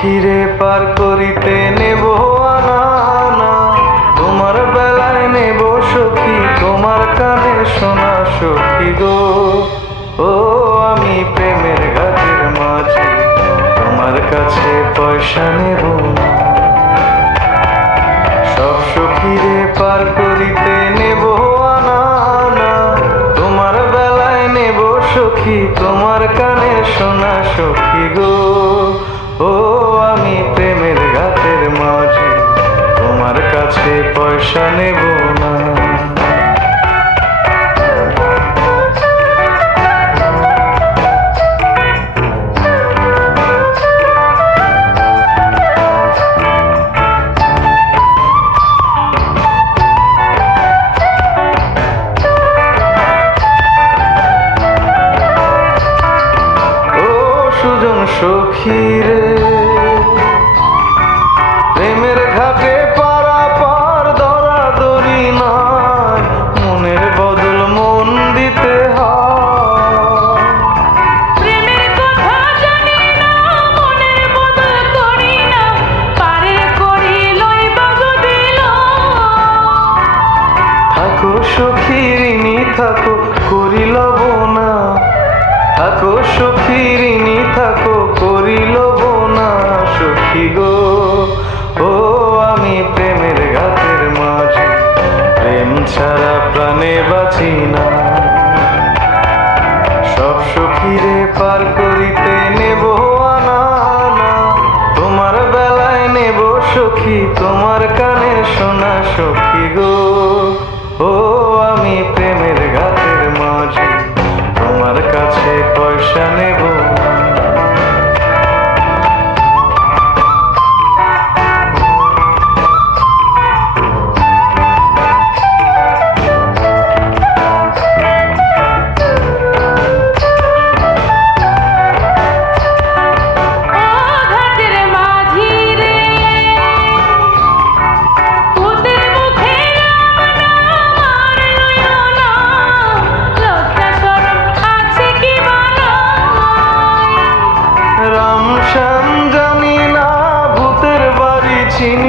সখীরে পার করিতে নেব আনা আনা, তোমার বেলায় নেব সখী তোমার কানে শোনা সখী গো। ও আমি প্রেমের ঘাটের মাঝি, তোমার কাছে পয়সা নেব না। সব সখীরে পার করিতে নেব আনা আনা, তোমার বেলায় নেব সখী তোমার কানে শোনা সখী গো। ও আমি প্রেমের ঘাটের মাঝি, তোমার কাছে পয়সা নেব না। সখীরে প্রেমের ঘাটে পারাপার দরাদরি নাই, মনের বদল মন দিতে হয়। প্রেমের কথা জানি না, মনের বদল করি না, পারের করি লইবা যদি লয়। থাকো সখী ঋণী থাকো করি লব না, থাকো সখী ঋণী থাকো করি লব না সখী গো। ও আমি প্রেমের ঘাটের মাঝি, প্রেম ছাড়া প্রাণে বাঁচি না। সব সখীরে পার করিতে নেব আনা আনা, তোমার বেলায় নেব সখী তোমার কানে শোনা সখী গো। ও আমি প্রেমের ঘাটের মাঝি, তোমার কাছে পয়সা নেব না। চিনি